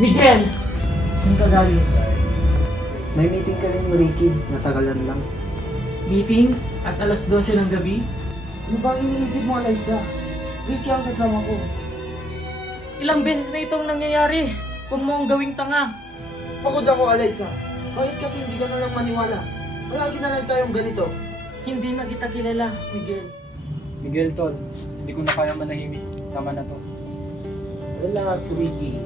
Miguel! Saan ka galing? May meeting kami ni Ricky, natagalan lang. Meeting? At alas 12 ng gabi? Ano bang iniisip mo, Eliza? Ricky ang kasama ko. Ilang beses na itong nangyayari. Huwag mo ang gawing tanga. Pagod ako, Eliza. Bakit kasi hindi ka na lang maniwala? Palagi na lang tayong ganito. Hindi na kita kilala, Miguel. Miguel, Tol, hindi ko na kaya manahimik. Tama na to. Relax, Ricky.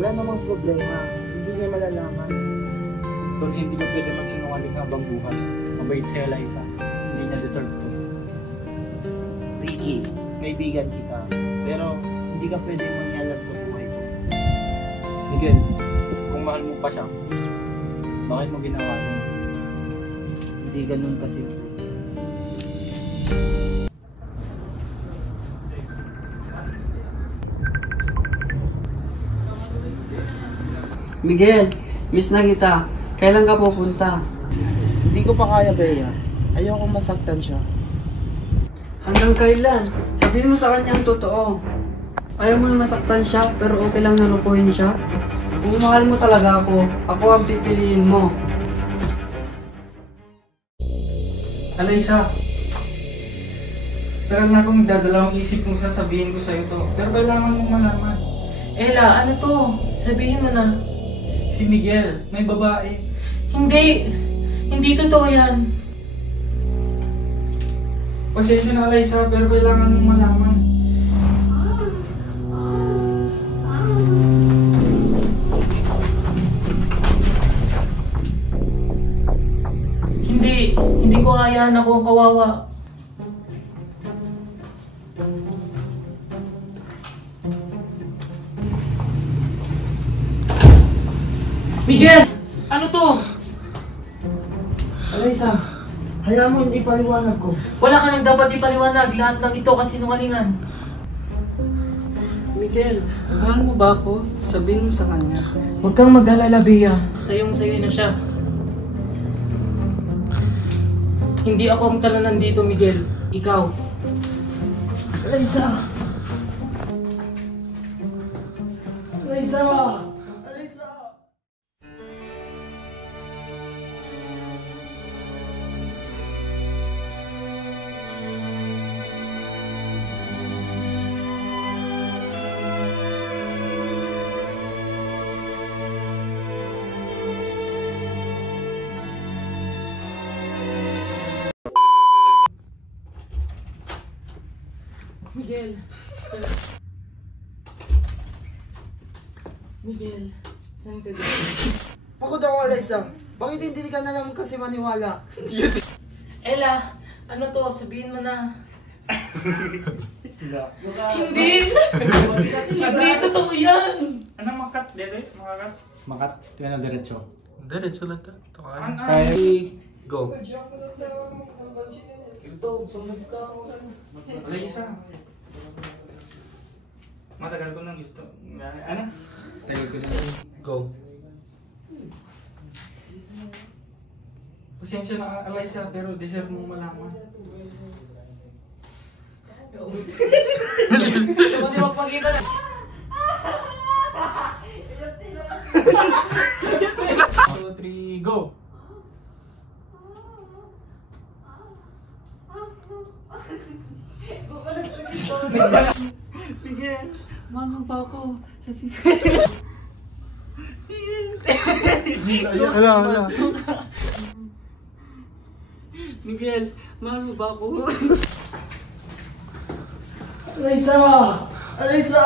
Wala namang problema. Hindi niya malalaman. Tol, hindi ko pwede magsinungaling habang buhay. Mabait si Eliza. Hindi niya deserve to. Ricky, kaibigan kita. Pero hindi ka pwede mangyalab sa buhay ko. Miguel, kung mahal mo pa siya, bakit mo ginawa yun? Hindi ganun kasi. Miguel, miss na kita. Kailan ka pupunta? Hindi ko pa kaya, Bea. Ayoko masaktan siya. Hanggang kailan? Sabihin mo sa kanya ang totoo. Ayaw mo na masaktan siya, pero okay lang na lukuhin siya. Kung mahal mo talaga ako ang pipiliin mo. Eliza, tagal na akong dadalawang isip kung sasabihin ko sa'yo to. Pero kailangan mong malaman. Ella, ano to? Sabihin mo na. Si Miguel, may babae. Hindi! Hindi totoo yan. Pasensya na, Eliza, pero kailangan mong malaman. Hindi ko hayaan ako ang kawawa. Miguel! Ano to? Eliza, hayaan mo hindi paliwanag ko. Wala ka nang dapat ipaliwanag. Lahat ng ito kasinungalingan. Miguel, mahal mo ba ako? Sabihin mo sa kanya. Huwag kang mag-alala, Bea. Sayong-sayo na siya. Hindi ako ang talanan dito, Miguel. Ikaw. Eliza! Eliza! Eliza! Miguel. Miguel, saan ka galing? Pagod ako, Eliza. Bakit hindi ka na lang kasi maniwala? Ella, ano to? Sabihin mo na. Hindi. Hindi totoo yan. Ano, makat? Dede? Makakat? Makat? Yan ang diretso. Diretso lang to. Kaya, go. Ito, sunod ka. Eliza. Matagal ko nang gusto. Ano? Tagal ko nang go. Pasensya na, Eliza, pero deserve mong malaman. Siya mo di magpakita na. 2, 3, go! Miguel, mahal mo ba ako? Sabihin Hala. Miguel, mahal mo ba ako? Eliza! Eliza!